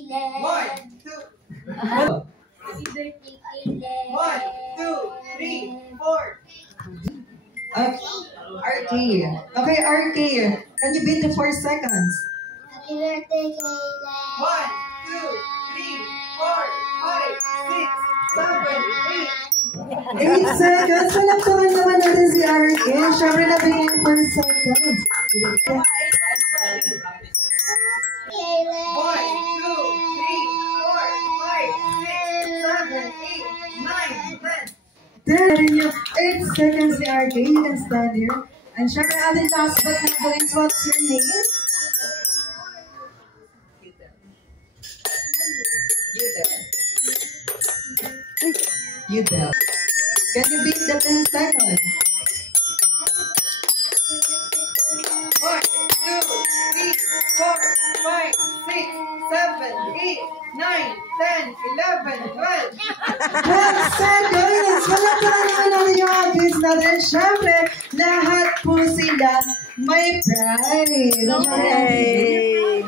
Happy birthday, Caleb. 1, 2, 3, 4. RK. Okay, RK. Can you beat the 4 seconds? Happy birthday, Caleb. 1, 2, 3, 4, 5, 6, 7, 8. 8 seconds. Palakpakan naman natin si RK. Siyempre nabigay yung 4 seconds. 8 seconds si RK. You can stand here. And syempre ating last but not the least, what's your name? Udel. Can you beat the 10 seconds? 1, 2, 3, 4, 5, 6, 7, 8, 9, 10, 11, 12. 12 seconds! Palakpakan naman natin yung audience natin. Syempre, lahat po sila may prize. Okay.